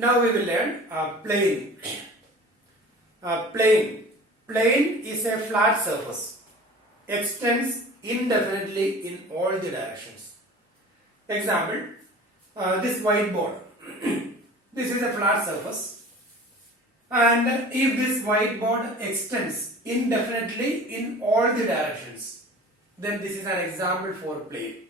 Now we will learn plane. Plane is a flat surface, extends indefinitely in all the directions. Example, this whiteboard. This is a flat surface, and if this whiteboard extends indefinitely in all the directions, then this is an example for plane.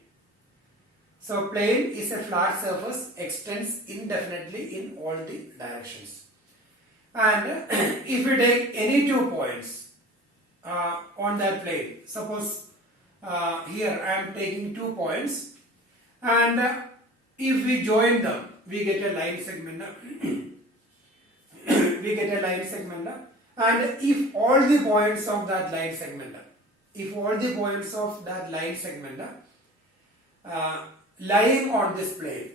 So plane is a flat surface, extends indefinitely in all the directions. And if we take any 2 points on that plane, suppose here I am taking 2 points, and if we join them, we get a line segment. We get a line segment, and if all the points of that line segment, lying on this plane,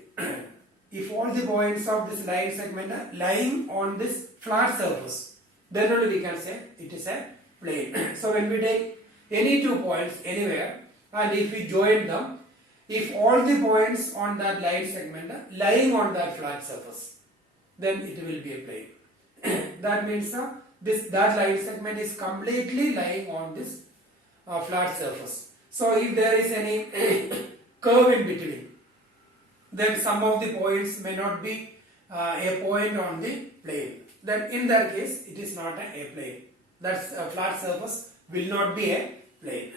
if all the points of this line segment are lying on this flat surface, then only we can say it is a plane. So when we take any 2 points anywhere, and if we join them, if all the points on that line segment are lying on that flat surface, then it will be a plane. That means that line segment is completely lying on this flat surface. So if there is any curve in between, then some of the points may not be a point on the plane. Then in that case, it is not a plane. That's a flat surface will not be a plane.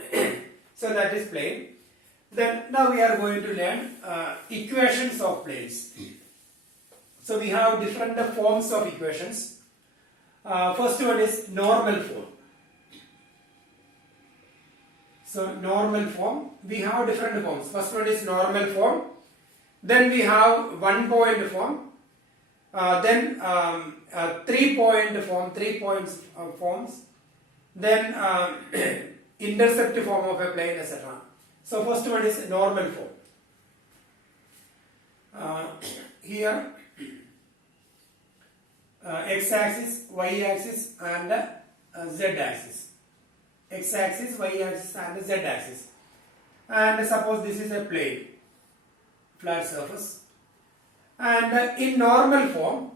So that is plane. Then now we are going to learn equations of planes. So we have different forms of equations. First one is normal form. So normal form, we have different forms. First one is normal form. Then we have 1 point form. Then 3 point form, 3 points forms. Then intercept form of a plane, etc. So first one is normal form. Here x-axis, y-axis and z-axis. X-axis, y-axis and z-axis. And suppose this is a plane, flat surface. And in normal form,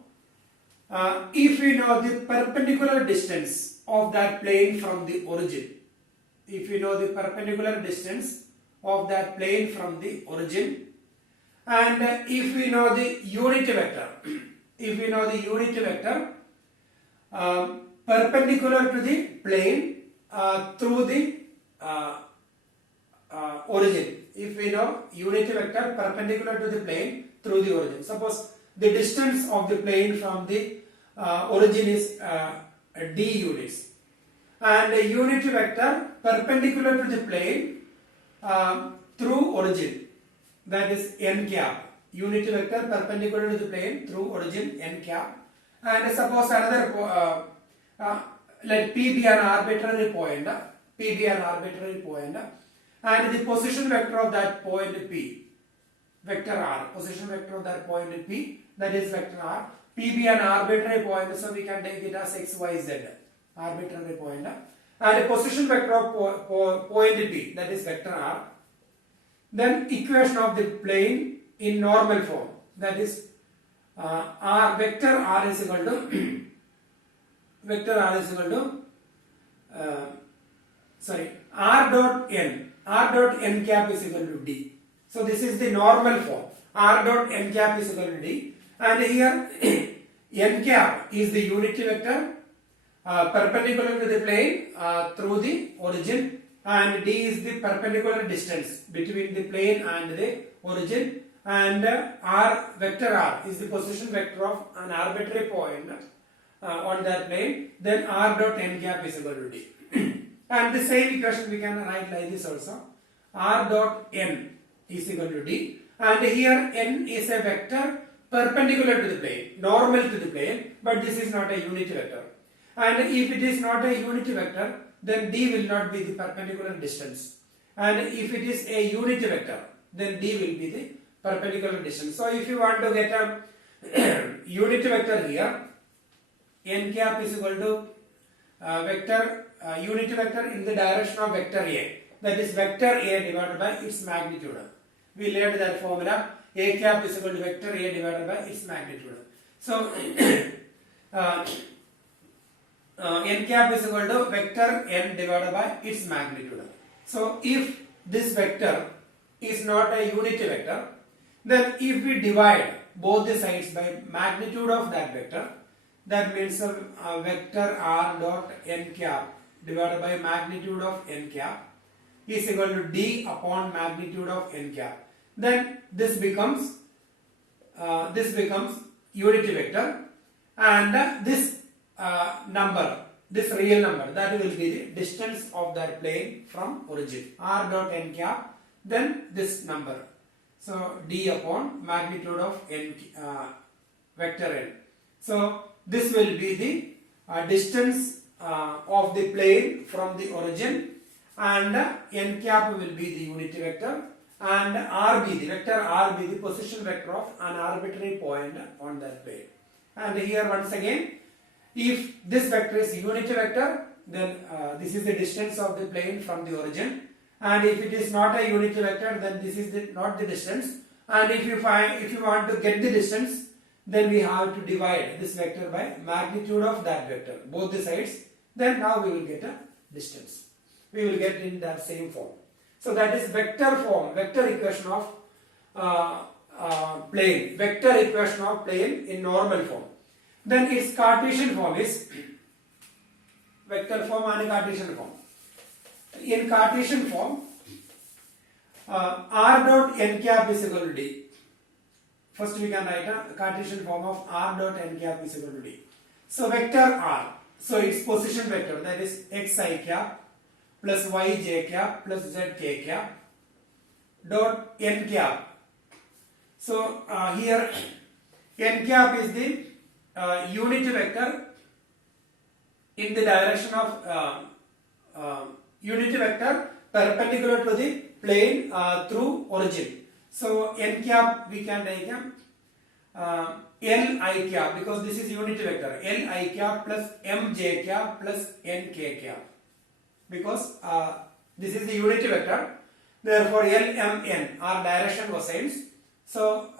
if we know the perpendicular distance of that plane from the origin, and if we know the unit vector, perpendicular to the plane through the origin. If we know unit vector perpendicular to the plane through the origin. Suppose the distance of the plane from the origin is d units, and a unit vector perpendicular to the plane through origin, that is n cap. Unit vector perpendicular to the plane through origin n cap. And suppose another let P be an arbitrary point, and the position vector of that point P, vector R, position vector of that point P, that is vector R. P be an arbitrary point, so we can take it as x, y, z, arbitrary point, and the position vector of point P, that is vector R. Then equation of the plane in normal form, that is R, vector R is equal to R dot n cap is equal to d. So this is the normal form. R dot n cap is equal to d, and here n cap is the unit vector perpendicular to the plane through the origin, and d is the perpendicular distance between the plane and the origin, and R, vector R, is the position vector of an arbitrary point on that plane. Then R dot n cap is equal to d. And the same equation we can write like this also. R dot n is equal to d, and here n is a vector perpendicular to the plane, normal to the plane, but this is not a unit vector. And if it is not a unit vector, then d will not be the perpendicular distance. And if it is a unit vector, then d will be the perpendicular distance. So if you want to get a unit vector here, n cap is equal to unit vector in the direction of vector A, that is vector A divided by its magnitude. We learned that formula, A cap is equal to vector A divided by its magnitude. So uh, n cap is equal to vector n divided by its magnitude. So if this vector is not a unity vector, then if we divide both the sides by magnitude of that vector, that means a vector r dot n cap divided by magnitude of n cap is equal to d upon magnitude of n cap. Then this becomes unity vector, and this number, this real number, that will be the distance of that plane from origin, r dot n cap, then this number. So d upon magnitude of n vector n. So this will be the distance of the plane from the origin, and n cap will be the unity vector, and rb, the vector rb, the position vector of an arbitrary point on that plane. And here once again, if this vector is unity vector, then this is the distance of the plane from the origin, and if it is not a unity vector, then this is not the distance. And if you want to get the distance, then we have to divide this vector by magnitude of that vector, both the sides. Then now we will get a distance. We will get in that same form. So that is vector form, vector equation of plane, vector equation of plane in normal form. Then its Cartesian form is vector form and Cartesian form. In Cartesian form, r dot n cap is equal to d. First we can write a Cartesian form of r dot n cap is equal to d. So vector r, so its position vector, that is xi cap plus yj cap plus zk cap dot n cap. So here n cap is the unity vector in the direction of unity vector perpendicular to the plane through origin. So n cap we can take li cap, because this is unity vector, li cap plus mj cap plus nk cap, because this is the unity vector. Therefore lmn are direction cosines, so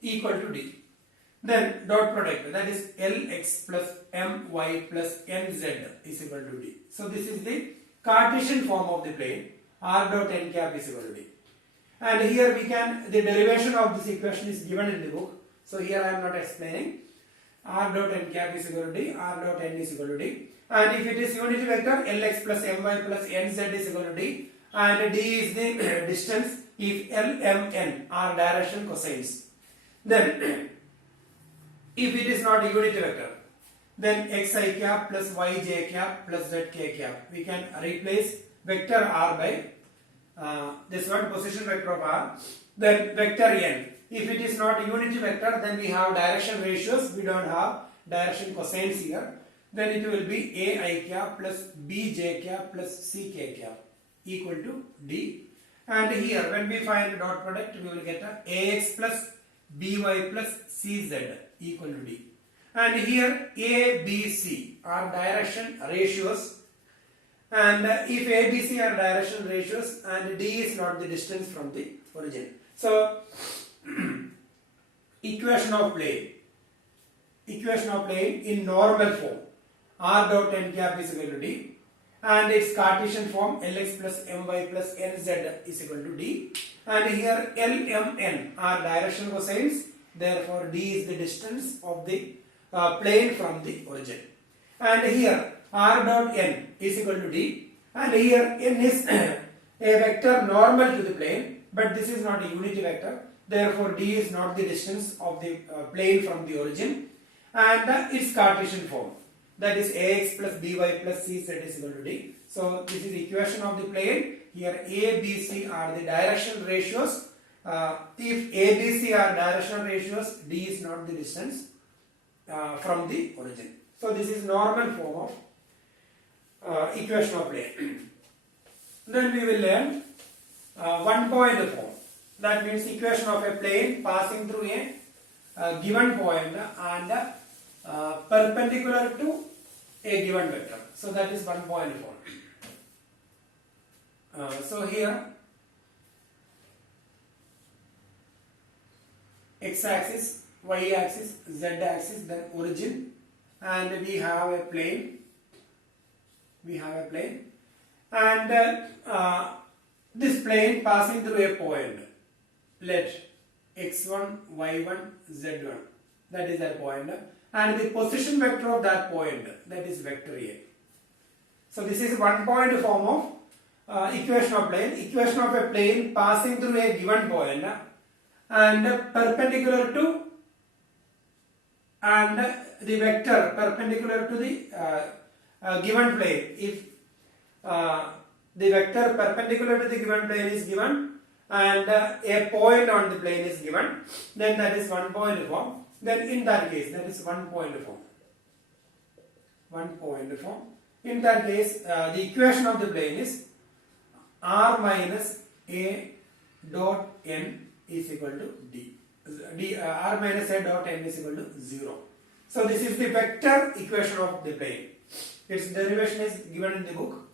equal to d. Then dot product, that is lx plus my plus nz is equal to d. So this is the Cartesian form of the plane, r dot n cap is equal to d. And here we can, the derivation of this equation is given in the book, so here I am not explaining. R dot n cap is equal to d, r dot n is equal to d, and if it is unity vector, lx plus my plus nz is equal to d, and d is the distance if lmn are direction cosines. Then if it is not a unity vector, then xi cap plus yj cap plus zk cap, we can replace vector r by this one, position vector of r, then vector n. If it is not a unity vector, then we have direction ratios, we don't have direction cosines here, then it will be ai cap plus bj cap plus ck cap equal to d. And here when we find the dot product, we will get a ax plus by plus cz equal to d. And here a, b, c are direction ratios, and if a, b, c are direction ratios and d is not the distance from the origin. So equation of plane in normal form, r dot n cap is equal to d, and its Cartesian form lx plus my plus nz is equal to d, and here lmn are direction cosines, therefore d is the distance of the plane from the origin. And here r dot n is equal to d, and here n is a vector normal to the plane, but this is not a unity vector, therefore d is not the distance of the plane from the origin, and its Cartesian form, that is ax plus by plus cz is equal to d. So this is equation of the plane. Here a, b, c are the direction ratios. If a, b, c are direction ratios, d is not the distance from the origin. So this is normal form of equation of plane. Then we will learn one point form. That means equation of a plane passing through a given point and perpendicular to a given vector. So that is one point form. So here x-axis y axis, z axis, then origin, and we have a plane. And this plane passing through a point, let x1, y1, z1, that is that point, and the position vector of that point, that is vector A. So this is one point form of equation of plane. Equation of a plane passing through a given point and perpendicular to, and the vector perpendicular to the given plane. If the vector perpendicular to the given plane is given and a point on the plane is given, then that is one point form. Then in that case, that is one point form. In that case, the equation of the plane is r minus a dot n is equal to d. R minus a dot n is equal to 0. So this is the vector equation of the plane. Its derivation is given in the book.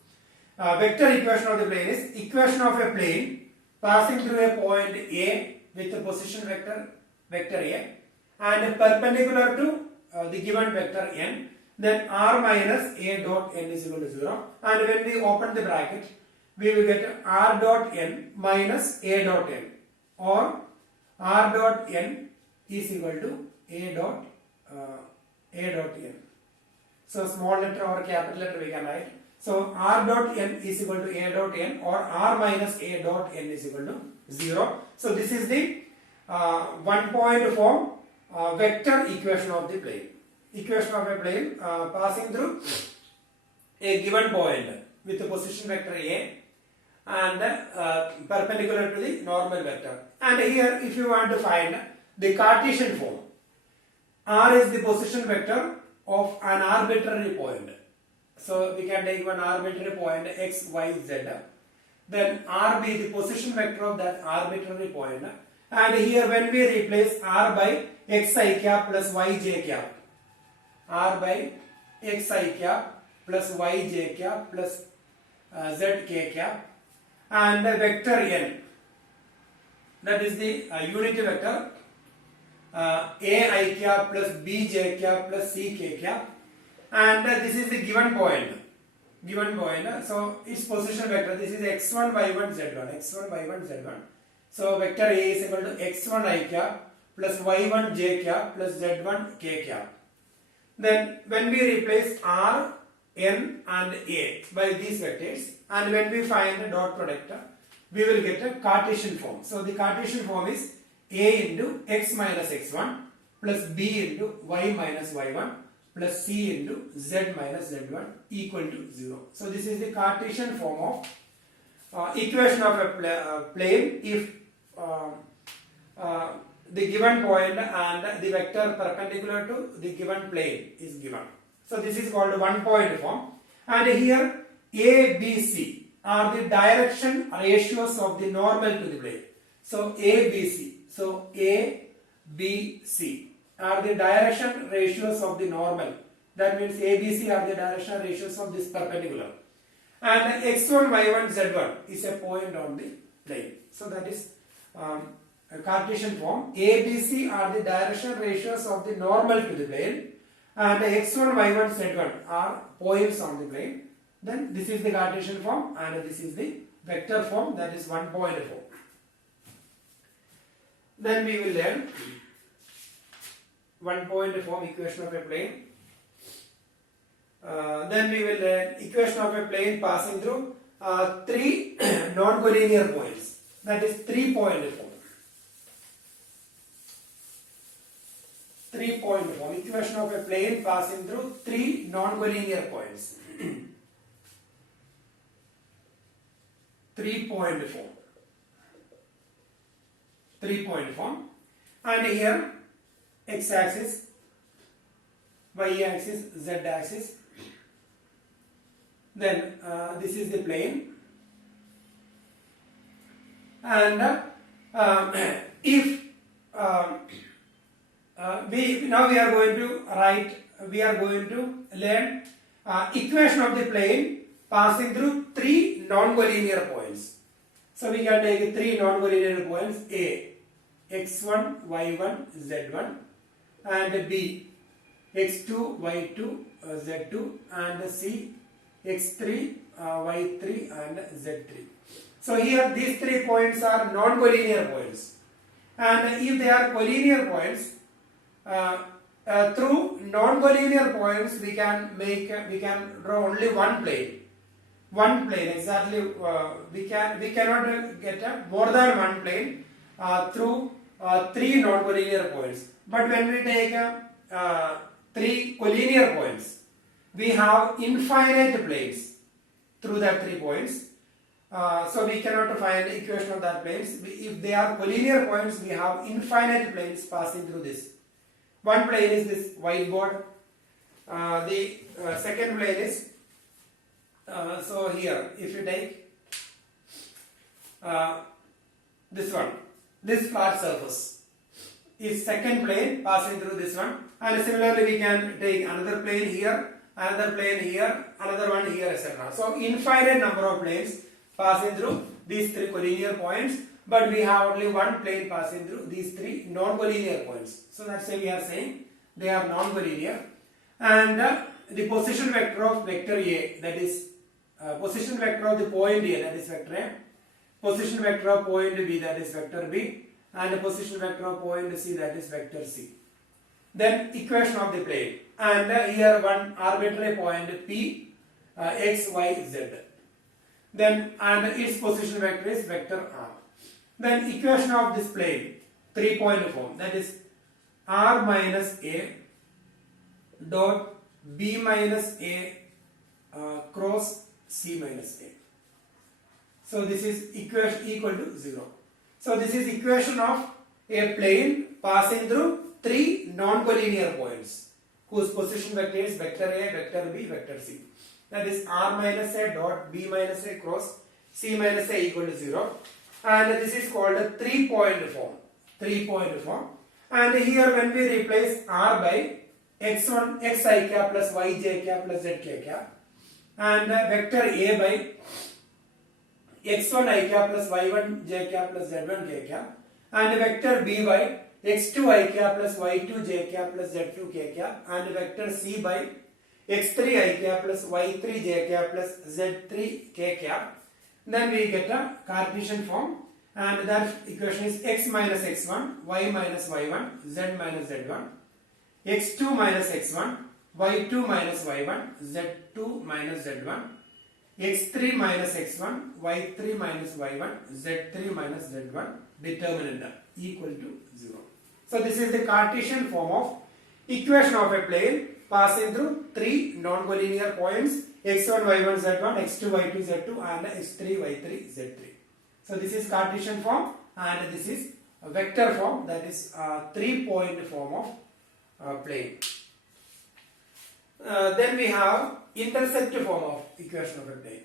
Vector equation of the plane is equation of a plane passing through a point A with the position vector A and perpendicular to the given vector n, then r minus a dot n is equal to 0, and when we open the bracket we will get r dot n minus a dot n, or r dot n is equal to a dot n. So small letter or capital letter we can write. So r dot n is equal to a dot n, or r minus a dot n is equal to 0. So this is the one point form vector equation of the plane. Equation of a plane passing through a given point with the position vector A and perpendicular to the normal vector. And here if you want to find the Cartesian form, r is the position vector of an arbitrary point. So we can take one arbitrary point x, y, z. Then r be the position vector of that arbitrary point. And here when we replace r by xi cap plus yj cap, r by xi cap plus yj cap plus zk cap, and vector n, that is the unity vector ai cap plus bj cap plus ck cap, and this is the given point. So its position vector, this is x1 y1 z1. So vector A is equal to x1 I cap plus y1 j cap plus z1 k cap. Then when we replace r, n and a by these vectors, and when we find the dot product, we will get a Cartesian form. So the Cartesian form is a into x minus x1 plus b into y minus y1 plus c into z minus z1 equal to 0. So this is the Cartesian form of equation of a plane if the given point and the vector perpendicular to the given plane is given. So this is called one point form. And here A, B, C are the direction ratios of the normal to the plane. So A, B, C. So A, B, C are the direction ratios of the normal. That means A, B, C are the direction ratios of this perpendicular. And x1, y1, z1 is a point on the plane. So that is a Cartesian form. A, B, C are the direction ratios of the normal to the plane, and x1, y1, z1 are points on the plane. Then this is the Cartesian form, and this is the vector form, that is one point form. Then we will learn one point form equation of a plane. Then we will learn equation of a plane passing through three non-collinear points, that is 3 point form. 3 point form, equation of a plane passing through three non-collinear points. 3 point form. 3 point form. And here x axis, y axis, z axis. Then this is the plane. And if we are going to learn equation of the plane passing through three non-collinear points. So we can take three non-collinear points A, x1, y1, z1, and B x2, y2, z2, and C x3, y3, and z3. So here these 3 points are non-collinear points, and if they are collinear points, through non-collinear points we can draw only one plane. One plane exactly. We cannot get more than one plane through 3 non-collinear points. But when we take 3 collinear points, we have infinite planes through that 3 points. So we cannot find the equation of that planes. If they are collinear points, we have infinite planes passing through this. One plane is this whiteboard. The second plane is so here if you take this one, this flat surface is second plane passing through this one, and similarly we can take another plane here, another plane here, another one here, etc. So infinite number of planes passing through these 3 collinear points, but we have only one plane passing through these 3 non-collinear points. So that's why we are saying they are non-collinear. And the position vector of vector A, that is position vector of the point A, that is vector A, position vector of point B, that is vector B, and the position vector of point C, that is vector C. Then equation of the plane, and here one arbitrary point P, x, y, z. Then and its position vector is vector R. Then equation of this plane, 3-point form, that is R minus A dot B minus A cross C minus A. So this is equation equal to 0. So this is equation of a plane passing through 3 non-collinear points whose position vector is vector A, vector B, vector C. That is R minus A dot B minus A cross C minus A equal to 0. And this is called a 3-point form. 3-point form. And here when we replace R by x1 xi cap plus yj cap plus zk cap, and vector A by x1 I cap plus y1 j cap plus z1 k cap, and vector B by x2 I cap plus y2 j cap plus z2 k cap, and vector C by x3 I cap plus y3 j cap plus z3 k cap, then we get a Cartesian form, and that equation is x minus x1, y minus y1, z minus z1, x2 minus x1, y2 minus y1, z2 minus z1, x3 minus x1, y3 minus y1, z3 minus z1, determinant equal to 0. So this is the Cartesian form of equation of a plane passing through 3 non-collinear points, x1, y1, z1, x2, y2, z2, and x3, y3, z3. So this is Cartesian form, and this is a vector form, that is a 3-point form of plane. Then we have intercept form of equation of a plane.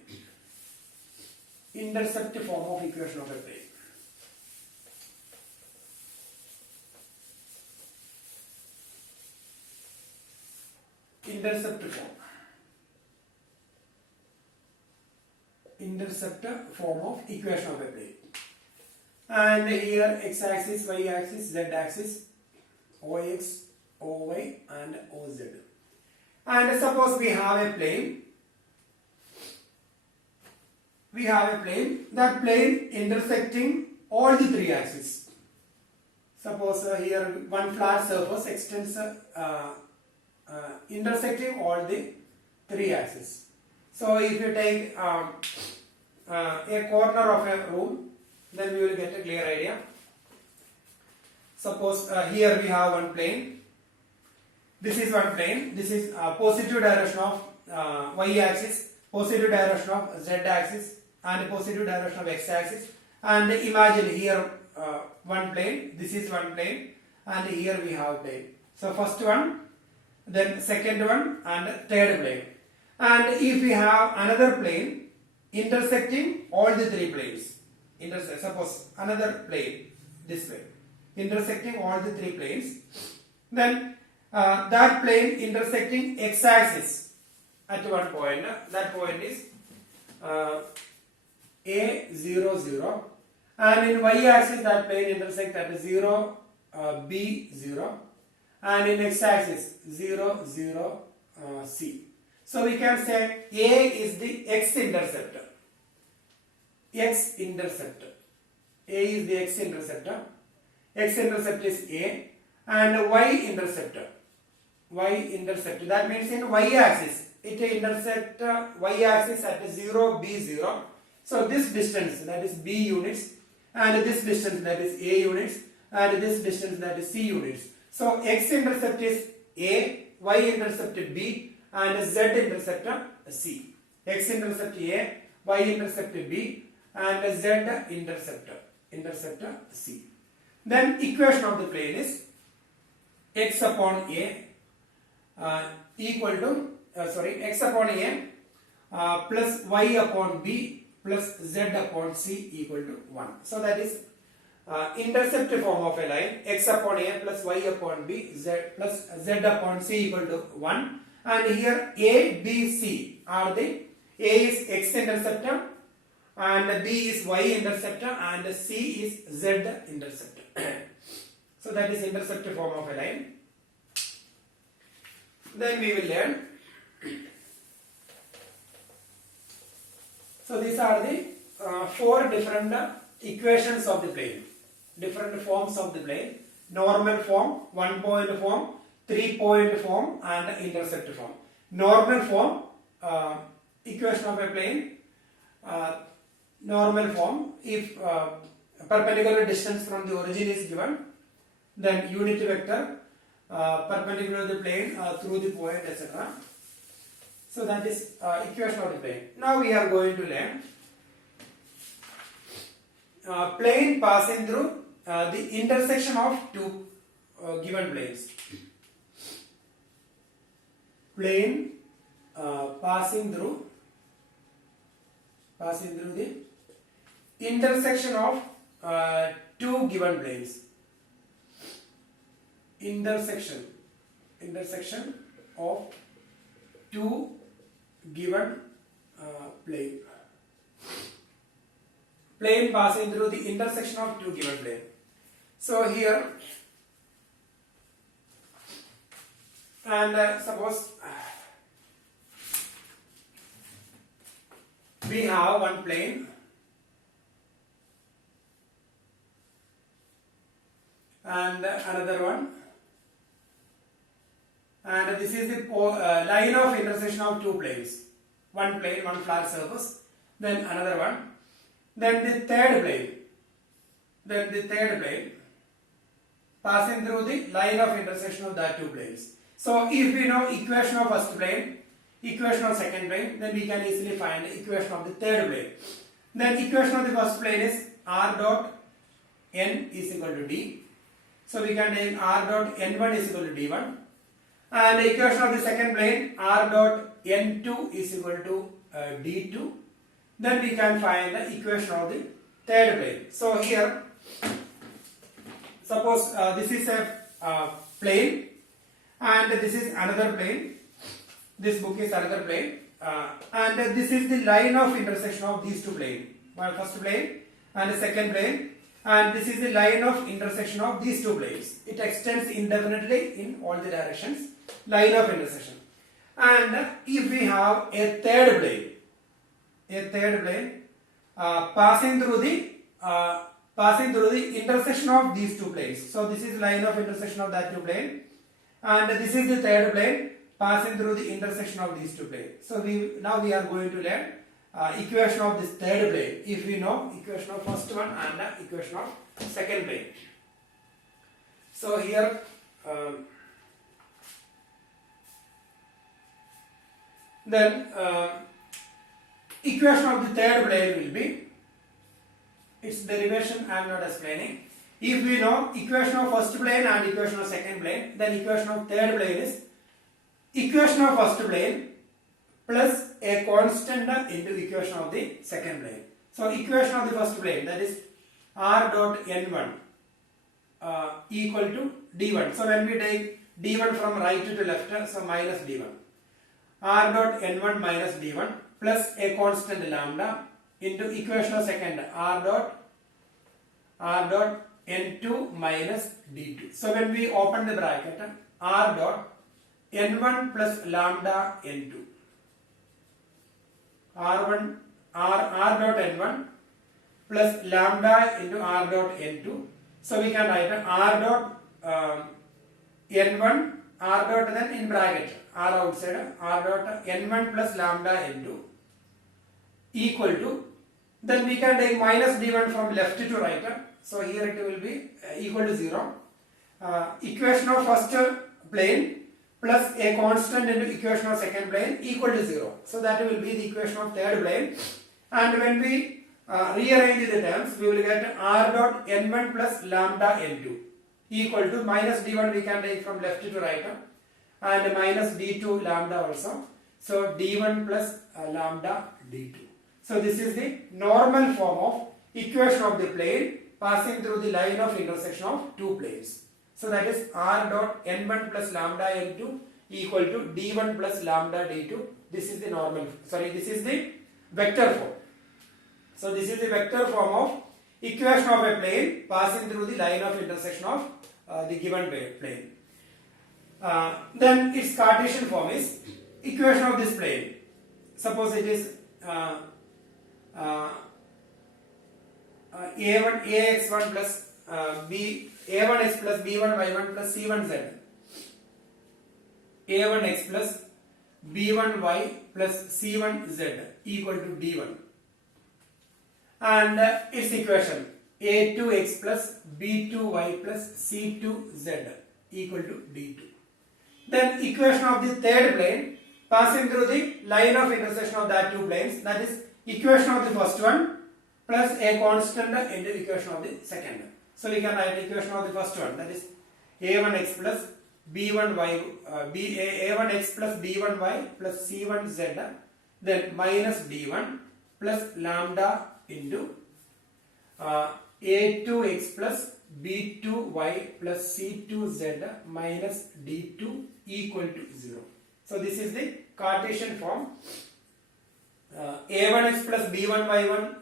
Intercept form of equation of a plane. Intercept form. Intercept form of equation of a plane. And here x-axis, y-axis, z-axis, ox, oy, and oz. And suppose we have a plane. We have a plane. That plane intersecting all the 3 axes. Suppose here one flat surface extends intersecting all the 3 axes. So if you take a corner of a room, then we will get a clear idea. Suppose here we have one plane. This is one plane. This is positive direction of y-axis, positive direction of z-axis, and positive direction of x-axis. And imagine here one plane. This is one plane, and here we have plane. So first one, then second one, and third plane. And if we have another plane intersecting all the 3 planes, suppose another plane, this way, intersecting all the 3 planes, then that plane intersecting x-axis at one point, that point is A, 0, 0, and in y-axis that plane intersects at 0, B, 0, and in x-axis 0, 0, c. So we can say A is the x-intercept. X-intercept. A is the x-intercept. X-intercept is A, and y-intercept. Y-intercept. That means in y-axis. It intersect y-axis at 0, b0. So this distance, that is b units, and this distance, that is a units, and this distance, that is c units. So x-intercept is A, y-intercept b, and z-intercept c. X-intercept A, y-intercept b, and z-intercept c. Then equation of the plane is x upon A equal to x upon A plus y upon b plus z upon c equal to 1. So that is intercept form of a line, x upon A plus y upon b z plus z upon c equal to 1. And here A, B, C are the, A is x-interceptor, and B is y-interceptor, and C is z-interceptor. So that is intercept form of a line. Then we will learn. So these are the 4 different equations of the plane, different forms of the plane: normal form, 1-point form, 3-point form, and intercept form. Normal form, equation of a plane, normal form, if perpendicular distance from the origin is given, then unit vector perpendicular to the plane through the point, etc. So that is equation of the plane. Now we are going to learn plane passing through the intersection of two given planes. Plane passing through the intersection of two given planes. Intersection of two given plane. Plane passing through the intersection of two given plane. So here, and suppose we have one plane and another one, and this is the line of intersection of two planes. One plane, one flat surface, then another one, then the third plane, passing through the line of intersection of that two planes. So if we know equation of first plane, equation of second plane, then we can easily find the equation of the third plane. Then equation of the first plane is r dot n is equal to d. So we can take r dot n1 is equal to d1. And the equation of the second plane, r dot n2 is equal to d2. Then we can find the equation of the third plane. So here, suppose this is a plane and this is another plane. This book is another plane, and this is the line of intersection of these two planes. One first plane and the second plane, and this is the line of intersection of these two planes. It extends indefinitely in all the directions. Line of intersection. And if we have a third plane passing through the intersection of these two planes. So this is line of intersection of that two plane, and this is the third plane passing through the intersection of these two planes. So now we are going to learn equation of this third plane if we know equation of first one and equation of second plane. So here then equation of the third plane will be, its derivation I am not explaining. If we know equation of first plane and equation of second plane, then equation of third plane is equation of first plane plus a constant into equation of the second plane. So equation of the first plane, that is r dot n1 equal to d1. So when we take d1 from right to left, so minus d1. R dot n1 minus d1 plus a constant lambda into equation of second, r dot n2 minus d2. So when we open the bracket, r dot n1 plus lambda n2, r1 r dot n1 plus lambda into r dot n2. So we can write r dot n1, r dot then in bracket r outside, r dot n1 plus lambda n2 equal to, then we can take minus d1 from left to right. So here it will be equal to 0. Equation of first plane plus a constant into equation of second plane equal to 0. So that will be the equation of third plane. And when we rearrange the terms, we will get r dot n1 plus lambda n2 equal to minus d1 we can take from left to right, and minus d2 lambda also. So d1 plus lambda d2. So this is the normal form of equation of the plane passing through the line of intersection of two planes. So that is r dot n1 plus lambda n2 equal to d1 plus lambda d2. This is the this is the vector form. So this is the vector form of equation of a plane passing through the line of intersection of the given plane. Then its Cartesian form is equation of this plane. Suppose it is a1 ax1 plus a1x plus b1y1 plus c1z, a1x plus b1y plus c1z equal to d1, and its equation a2x plus b2y plus c2z equal to d2. Then equation of the third plane passing through the line of intersection of that two planes, that is equation of the first one plus a constant into equation of the second. So we can write equation of the first one, that is a1x plus b1y a1x plus b1y plus c1z, then minus d1 plus lambda into a2x plus b2y plus c2z minus d2 equal to 0. So this is the Cartesian form. A1x plus b1y1,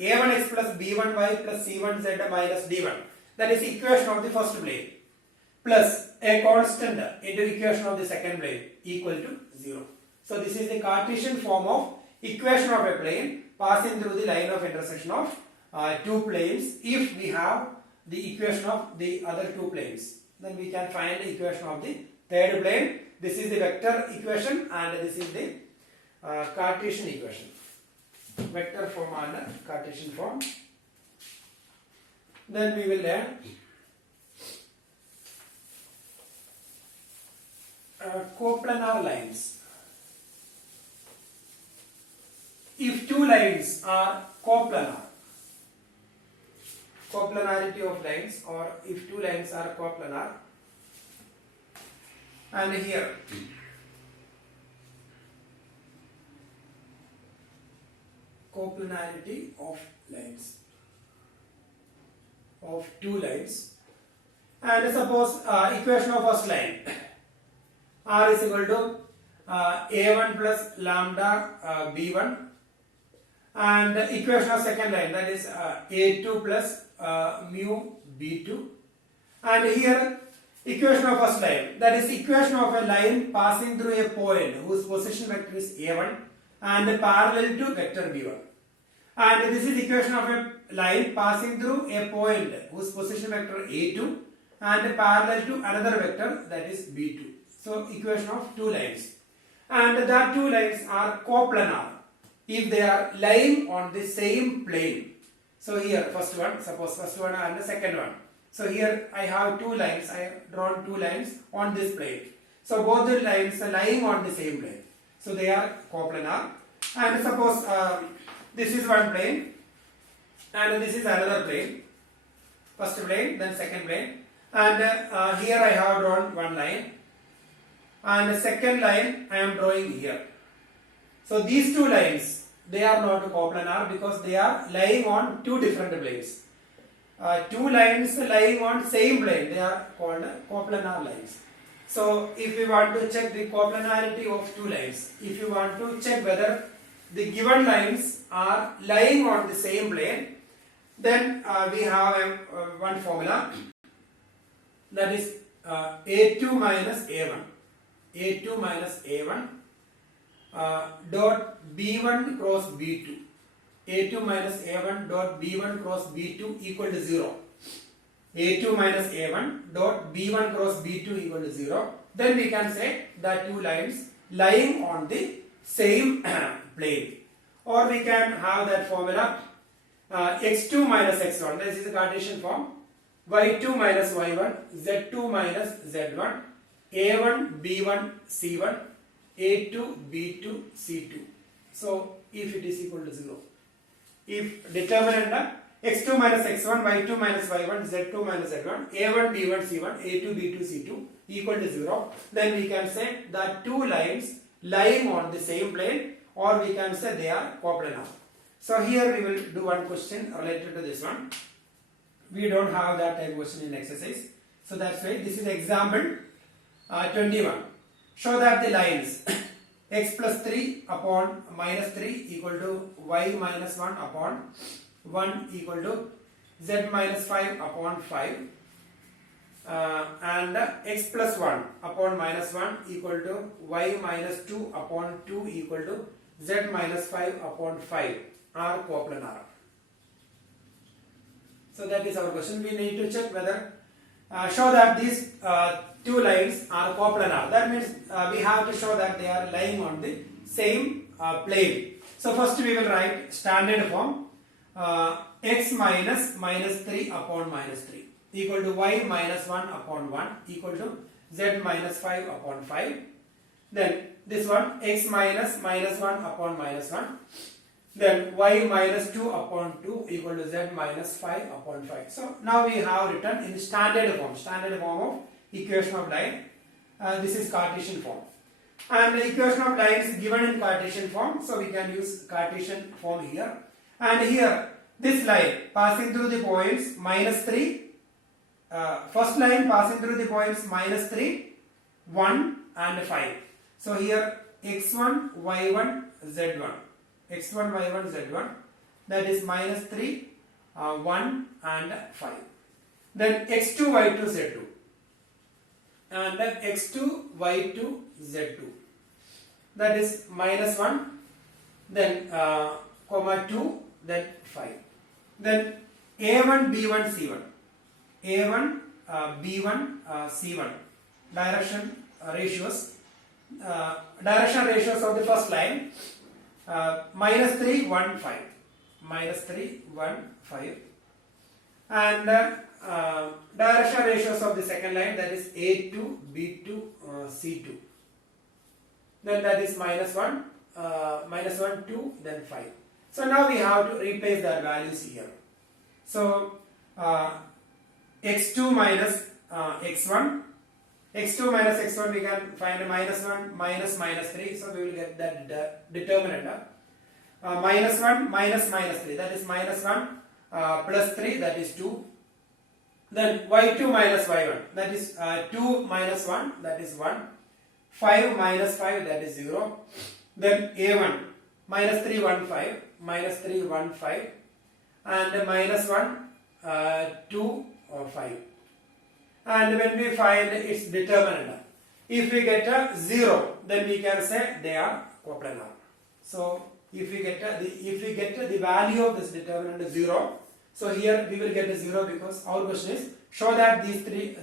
a1x plus b1y plus c1z minus d1, that is equation of the first plane, plus a constant into equation of the second plane equal to 0. So this is the Cartesian form of equation of a plane passing through the line of intersection of two planes. If we have the equation of the other two planes, then we can find the equation of the third plane. This is the vector equation and this is the Cartesian equation. Vector form and Cartesian form. Then we will learn coplanar lines. If two lines are coplanar, coplanarity of lines, or if two lines are coplanar, and here coplanarity of lines, of two lines, and suppose equation of first line r is equal to a1 plus lambda b1, and equation of second line, that is a2 plus mu b2, and here equation of first line, that is equation of a line passing through a point whose position vector is a1 and parallel to vector b1, and this is equation of a line passing through a point whose position vector a2 and parallel to another vector, that is b2. So equation of two lines, and that two lines are coplanar if they are lying on the same plane. So here first one, suppose first one and the second one. So here I have two lines, I have drawn two lines on this plane. So both the lines are lying on the same plane. So they are coplanar. And suppose this is one plane and this is another plane. First plane, then second plane. And here I have drawn one line. And the second line I am drawing here. So these two lines, they are not coplanar because they are lying on two different planes. Two lines lying on same plane, they are called coplanar lines. So if we want to check the coplanarity of two lines, if you want to check whether the given lines are lying on the same plane, Then we have one formula, that is A2 minus A1. A2 minus A1 dot B1 cross B2. A2 minus A1 dot B1 cross B2 equal to 0. A2 minus A1 dot B1 cross B2 equal to 0. Then we can say that two lines lying on the same plane. Or we can have that formula x2 minus x1. This is the Cartesian form. Y2 minus y1, z2 minus z1, a1 b1 c1, a2 b2 c2. So if it is equal to 0, if determinant x2 minus x1, y2 minus y1, z2 minus z1, a1 b1 c1, a2 b2 c2 equal to 0, then we can say that two lines lying on the same plane, or we can say they are coplanar. So here we will do one question related to this one. We don't have that type of question in exercise. So that's why this is example 21. Show that the lines x plus 3 upon minus 3 equal to y minus 1 upon 1 equal to z minus 5 upon 5 and x plus 1 upon minus 1 equal to y minus 2 upon 2 equal to z minus 5 upon 5 are coplanar. So that is our question. We need to check whether show that these two lines are coplanar. That means we have to show that they are lying on the same plane. So first we will write standard form x minus minus 3 upon minus 3 equal to y minus 1 upon 1 equal to z minus 5 upon 5. Then this one x minus minus 1 upon minus 1. Then y minus 2 upon 2 equal to z minus 5 upon 5. So now we have written in standard form of equation of line. This is Cartesian form. And the equation of line is given in Cartesian form. So we can use Cartesian form here. And here this line passing through the points minus 3. First line passing through the points minus 3, 1 and 5. So here x1, y1, z1. x1, y1, z1, that is minus 3, 1 and 5. Then x2, y2, z2 and then x2, y2, z2, that is minus 1, then comma 2, then 5. Then a1, b1, c1, a1, b1, c1, direction ratios of the first line. Minus 3, 1, 5. Minus 3, 1, 5. And direction ratios of the second line, that is A2, B2, C2. Then that is minus 1, 2, then 5. So now we have to replace their values here. So x2 minus x1. x2 minus x1 we can find minus 1 minus 3, so we will get that determinant. Minus 1 minus 3, that is minus 1 plus 3, that is 2. Then y2 minus y1, that is 2 minus 1, that is 1. 5 minus 5, that is 0. Then a1 minus 3, 1, 5, minus 3, 1, 5, and minus 1, 2, 5. And when we find its determinant, if we get a 0, then we can say they are coplanar. So if we get the value of this determinant 0, so here we will get a 0 because our question is show that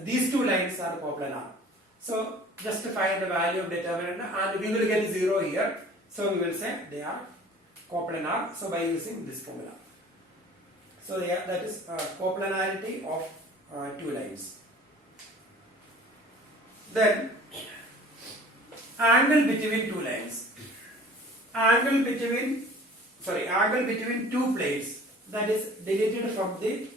these two lines are coplanar. So just to find the value of determinant, and we will get 0 here, so we will say they are coplanar. So by using this formula, so yeah, that is coplanarity of two lines. Then angle between two lines, angle between two planes, that is deleted from the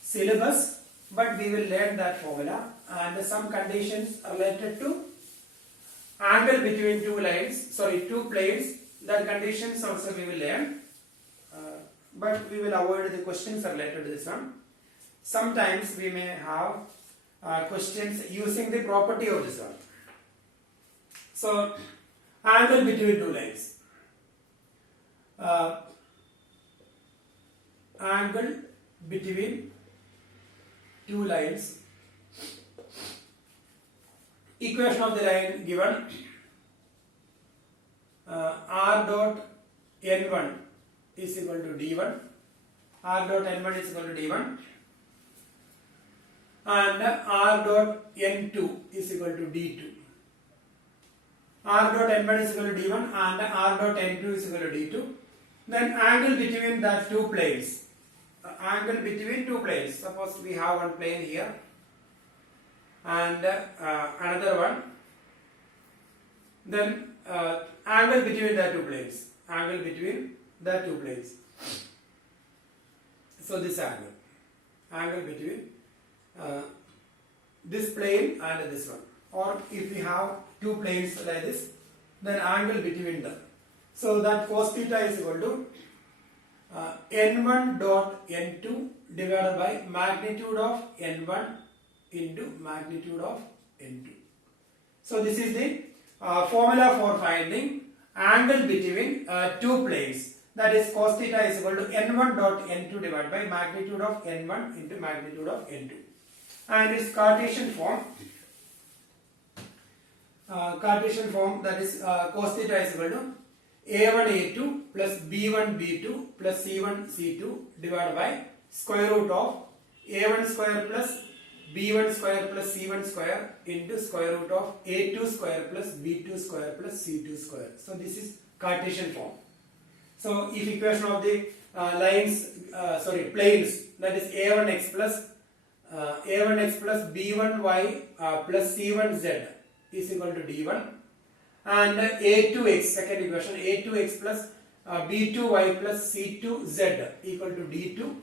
syllabus, but we will learn that formula and some conditions related to angle between two planes, that conditions also we will learn, but we will avoid the questions related to this one. Sometimes we may have questions using the property of this one. So angle between two lines, angle between two lines. Equation of the line given, r dot n1 is equal to d1, r dot n1 is equal to d1, and r dot n2 is equal to d2. R dot n1 is equal to d1 and r dot n2 is equal to d2. Then angle between the two planes. Angle between two planes. Suppose we have one plane here and another one. Then angle between the two planes. Angle between the two planes. So this angle between this plane and this one. Or if we have two planes like this, then angle between them. So that cos theta is equal to n1 dot n2 divided by magnitude of n1 into magnitude of n2. So this is the formula for finding angle between two planes. That is cos theta is equal to n1 dot n2 divided by magnitude of n1 into magnitude of n2. And its Cartesian form. That is cos theta is equal to a1 a2 plus b1 b2 plus c1 c2 divided by square root of a1 square plus b1 square plus c1 square into square root of a2 square plus b2 square plus c2 square. So this is Cartesian form. So if equation of the planes, that is a1x plus b1y plus c1z is equal to d1, and a2x, second equation, a2x plus b2y plus c2z equal to d2.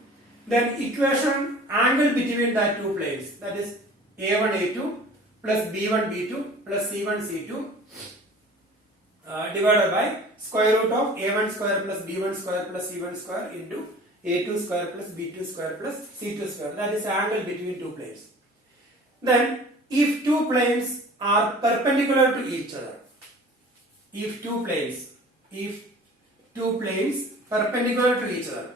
Then equation angle between the two planes, that is a1 a2 plus b1 b2 plus c1 c2 divided by square root of a1 square plus b1 square plus c1 square into a2 square plus b2 square plus c2 square. That is angle between two planes. Then if two planes are perpendicular to each other, if two planes perpendicular to each other,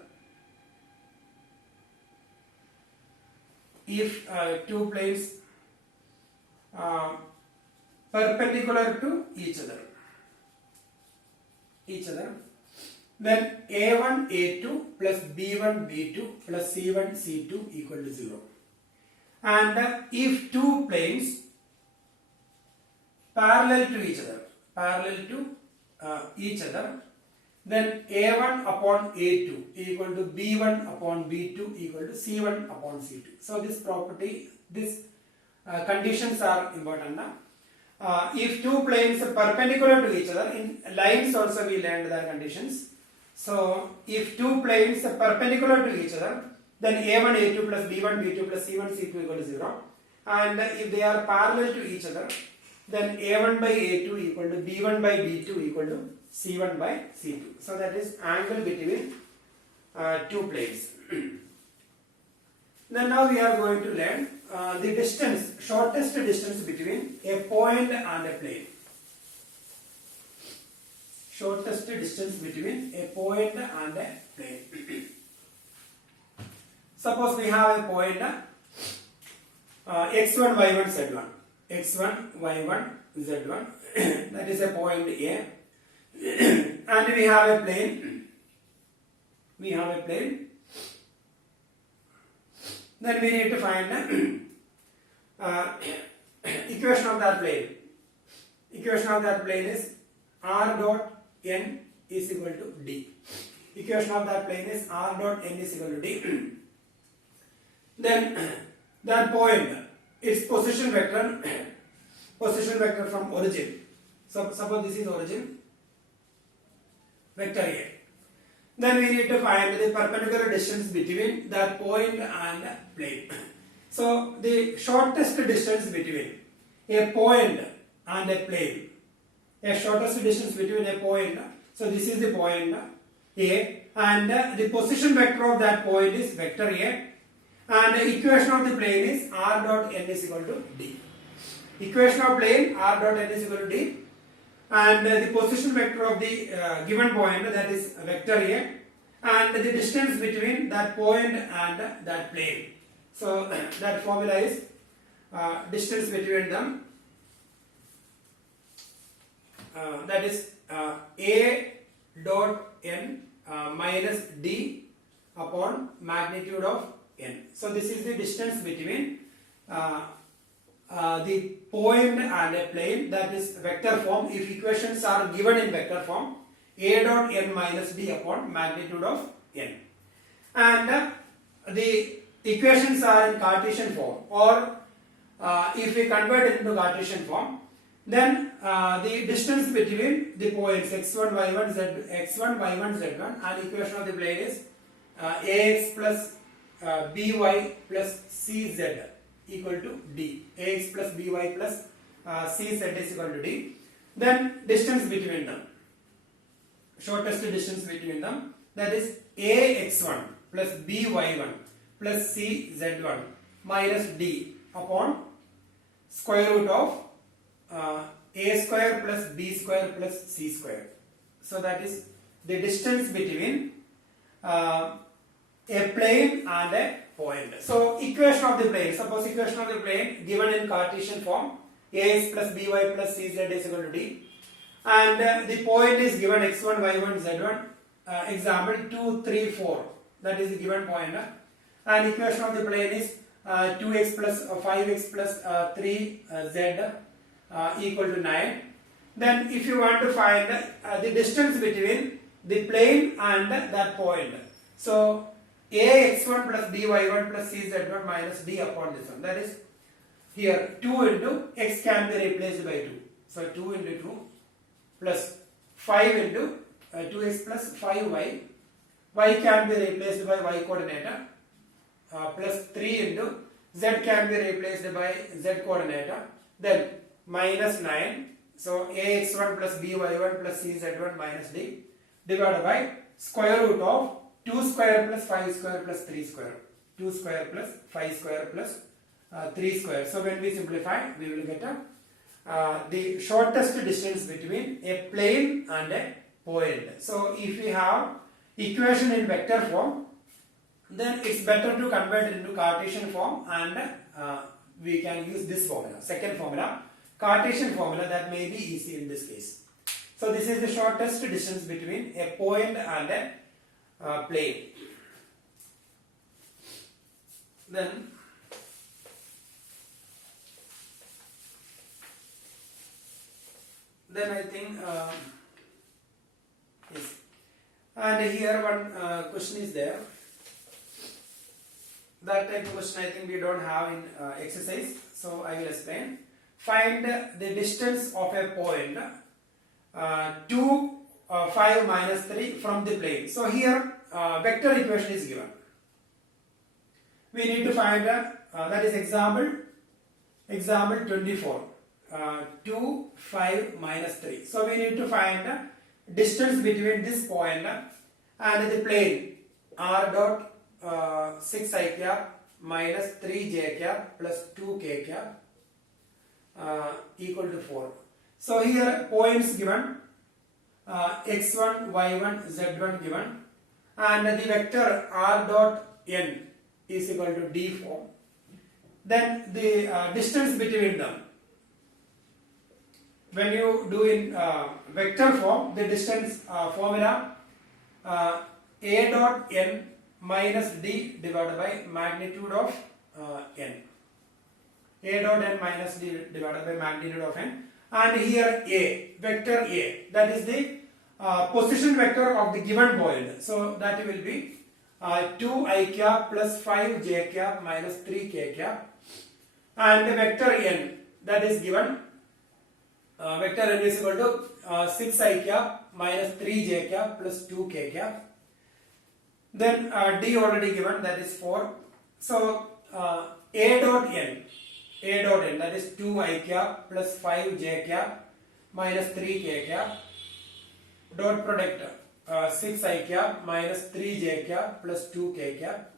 if two planes perpendicular to each other, then a1 a2 plus b1 b2 plus c1 c2 equal to 0. And if two planes parallel to each other, then a1 upon a2 equal to b1 upon b2 equal to c1 upon c2. So these conditions are important now. If two planes are perpendicular to each other, in lines also we learned the conditions. So if two planes are perpendicular to each other, then a1 a2 plus b1 b2 plus c1 c2 equal to 0. And if they are parallel to each other, then a1 by a2 equal to b1 by b2 equal to c1 by c2. So that is angle between two planes. Then now we are going to learn the distance, shortest distance between a point and a plane. Shortest distance between a point and a plane. Suppose we have a point x1 y1 z1. x1 y1 z1 that is a point A, and we have a plane, then we need to find equation of that plane. Equation of that plane is r dot n is equal to d. Equation of that plane is r dot n is equal to d. Then that point, its position vector from origin. So suppose this is origin, vector A. Then we need to find the perpendicular distance between that point and plane. So the shortest distance between a point and a plane, shortest distance between a point, so this is the point A, and the position vector of that point is vector A, and the equation of the plane is r dot n is equal to d. Equation of plane r dot n is equal to d, and the position vector of the given point, that is vector A, and the distance between that point and that plane. So that formula is distance between them, that is A dot n minus d upon magnitude of n. So this is the distance between the point and a plane, that is vector form. If equations are given in vector form, A dot n minus d upon magnitude of n, and the equations are in Cartesian form, or if we convert it into Cartesian form, then the distance between the points x1, y1, x1, y1, z1, and equation of the plane is ax plus by plus cz equal to d. Ax plus by plus cz is equal to d. Then distance between them, shortest distance between them, that is ax1 plus by1 plus cz1 minus d upon square root of a square plus b square plus c square. So that is the distance between a plane and a point. So equation of the plane, suppose equation of the plane given in Cartesian form, ax plus by plus cz is equal to d, and the point is given x1, y1, z1, example 2, 3, 4, that is the given point, and equation of the plane is 2x plus 5x plus 3z equal to 9. Then if you want to find the distance between the plane and that point, so ax1 plus by1 plus cz1 minus d upon this one, that is here 2 into x can be replaced by 2, so 2 into 2 plus 5 into 2x plus 5y, y can be replaced by y coordinator, plus 3 into z can be replaced by z coordinator, then minus 9, so ax1 plus by1 plus cz1 minus d divided by square root of 2 square plus 5 square plus 3 square, 2 square plus 5 square plus 3 square. So when we simplify, we will get the shortest distance between a plane and a point. So if we have equation in vector form, then it's better to convert it into Cartesian form, and we can use this formula, second formula, Cartesian formula, that may be easy in this case. So this is the shortest distance between a point and a plane. Then I think yes, and here one question is there. That type of question I think we don't have in exercise, so I will explain. Find the distance of a point 2, 5, minus 3 from the plane. So here vector equation is given. We need to find that is example 24, 2, 5, minus 3. So we need to find distance between this point and the plane r dot 6 I cap minus 3 j cap plus 2 k cap equal to 4. So here points given, x1, y1, z1 given, and the vector r dot n is equal to d form. Then the distance between them, when you do in vector form, the distance formula a dot n minus d divided by magnitude of n. A dot n minus d divided by magnitude of n, and here a, vector a, that is the position vector of the given point. So that will be 2 i cap plus 5 j cap minus 3 k cap, and the vector n, that is given, vector n is equal to 6 i cap minus 3 j cap plus 2 k cap. Then d already given, that is 4. So a dot n, that is 2 i cap plus 5 j cap minus 3 k cap, dot product 6 i cap minus 3 j cap plus 2 k cap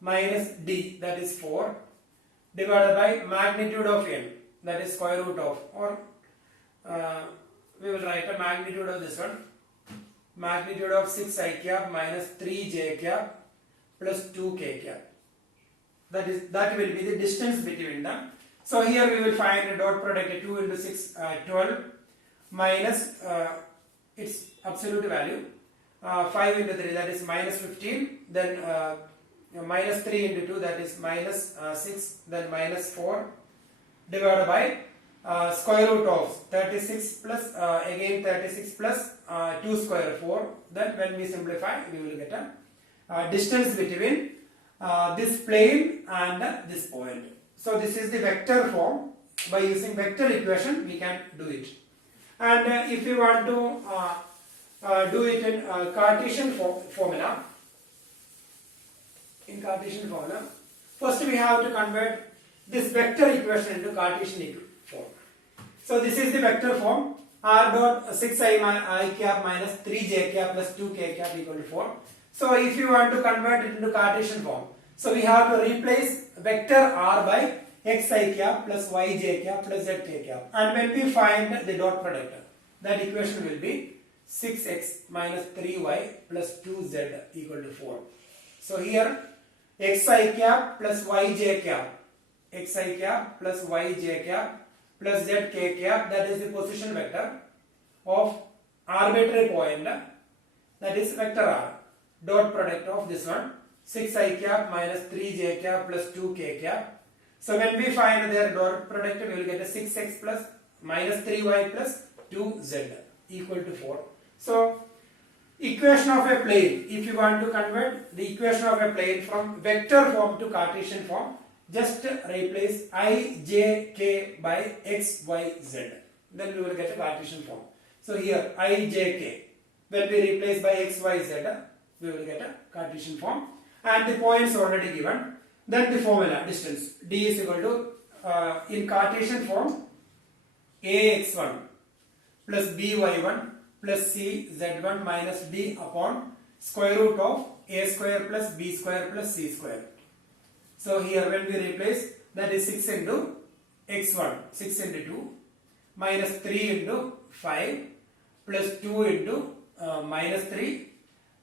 minus d, that is 4, divided by magnitude of n, that is square root of, or we will write a magnitude of this one, magnitude of 6 I cap minus 3 j cap plus 2 k cap. That will be the distance between them. So here we will find a dot product 2 into 6 12 minus its absolute value 5 into 3, that is minus 15, then minus 3 into 2, that is minus 6, then minus 4 divided by square root of 36 plus again 36 plus 2 square 4. Then when we simplify we will get a distance between this plane and this point. So this is the vector form. By using vector equation we can do it. And if you want to do it in Cartesian formula, first we have to convert this vector equation into Cartesian form. So this is the vector form, r dot 6i cap minus 3j cap plus 2k cap equal to 4. So if you want to convert it into Cartesian form, so we have to replace vector r by xi cap plus yj cap plus zk cap. And when we find the dot product, that equation will be 6x minus 3y plus 2z equal to 4. So here xi cap plus yj cap, xi cap plus yj cap plus zk cap, that is the position vector of arbitrary point, that is vector r. Dot product of this one 6i cap minus 3j cap plus 2k cap. So when we find their dot product we will get a 6x plus minus 3y plus 2z equal to 4. So equation of a plane, if you want to convert the equation of a plane from vector form to Cartesian form, just replace I, j, k by x, y, z. Then we will get a Cartesian form. So here I, j, k. When we replace by x, y, z, we will get a Cartesian form. And the points already given. Then the formula, distance. D is equal to, in Cartesian form, ax1 plus by1 plus cz1 minus d upon square root of a square plus b square plus c square. So here when we replace, that is 6 into x1, 6 into 2 minus 3 into 5 plus 2 into minus 3,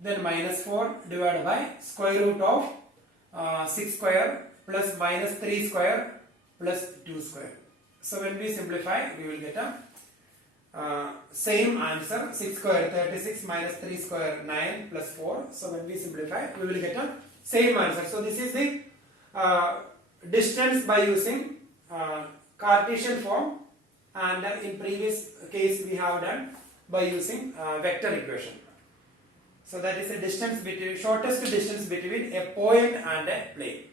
then minus 4 divided by square root of 6 square plus minus 3 square plus 2 square. So when we simplify we will get a same answer, 6 square 36 minus 3 square 9 plus 4. So when we simplify we will get a same answer. So this is the distance by using Cartesian form, and in previous case we have done by using vector equation. So that is the distance between, shortest distance between a point and a plane.